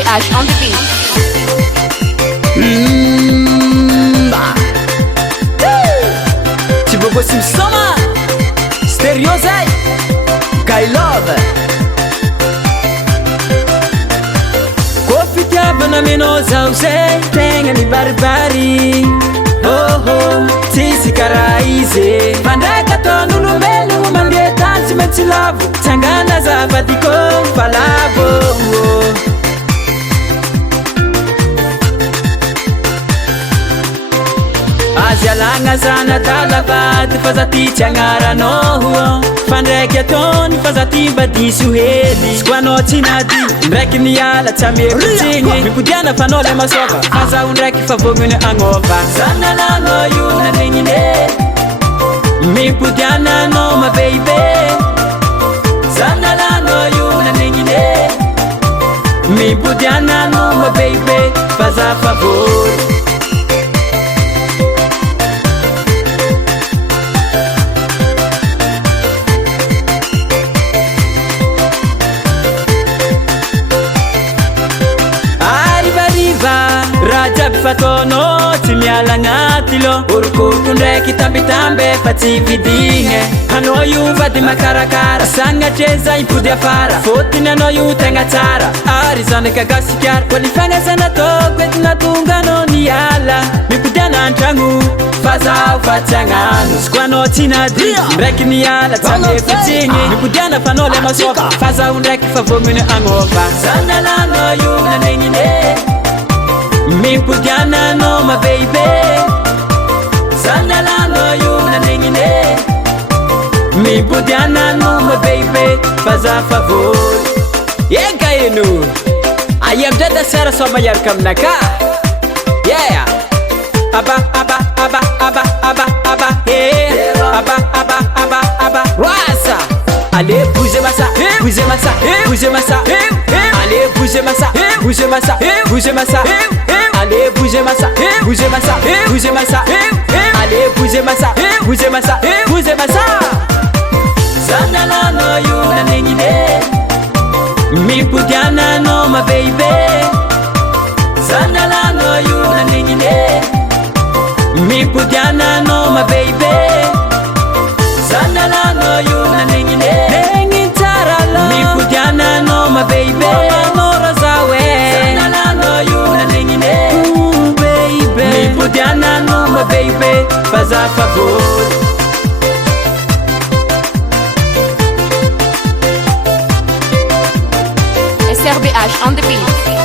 SRBH on the beat. Ti bëgë si mësoma Stereo zaj Ka I love Ko fitiavana aminao zao zay Tegna ny baribary Oh oh Tsisy karaha izy Fa ndraiky ataon'olombelo mandeha tany tsy maintsy lavo Tsangana zavadiko fa lavo Azy alagna zana talavady fa za ty tsy agnaranao Fa ndraiky ataony fa za ty mba diso hely Sy ko anao tsy nady ndraiky niala tsy ameko-tsigny Mipodiana fa anao le masova Fa zaho ndraiky fa vognony agnova Zana lanao io nanegnine Mipodiana anao ma baby Zana lanao io nanegnine Mipodiana anao ma baby Fa za favor Rajaby fataonao tsy miala agnaty lo Orokoroko ndraiky tambitambe fa tsy vidigny Anao io vady makarakara Sagnatry zay impody afara Fôtiny anao io tegna tsara Ary zanaka gasikara Ko ny fagnasana ataoko ety natonga anao niala Mipodiana an-tragno Fa zaho fa tsy agnano Sy ko anao tsy nady ndraiky niala tsy ameko-tsigny Mipodiana fa anao le masova Fa zaho ndraiky fa vognony agnova Zana lanao io nanegnine Mipodiana anao ma baby Zana lanao io nanegnine Mipodiana anao ma baby Fa za favor Ega eno Aia amizay da sara so mahiaraka aminaka Yeah Aba aba aba aba aba aba Yeah Aba aba aba aba Rasa Allez bougez massa Bougez massa Bougez massa Allez bougez massa Bougez massa Bougez massa Allez bougez massa Bougez massa Bougez massa Allez bougez massa Bougez massa Bougez massa Zana lanao io nanegnine Mipodiana anao ma baby Zana lanao io nanegnine Mipodiana anao ma baby Zana lanao io nanegnine Negnin tsara lo Mipodiana anao ma baby Manora zawe Zana lanao io nanegnine baby Mipodiana anao ma baby Fa za favor SRBH on the beat.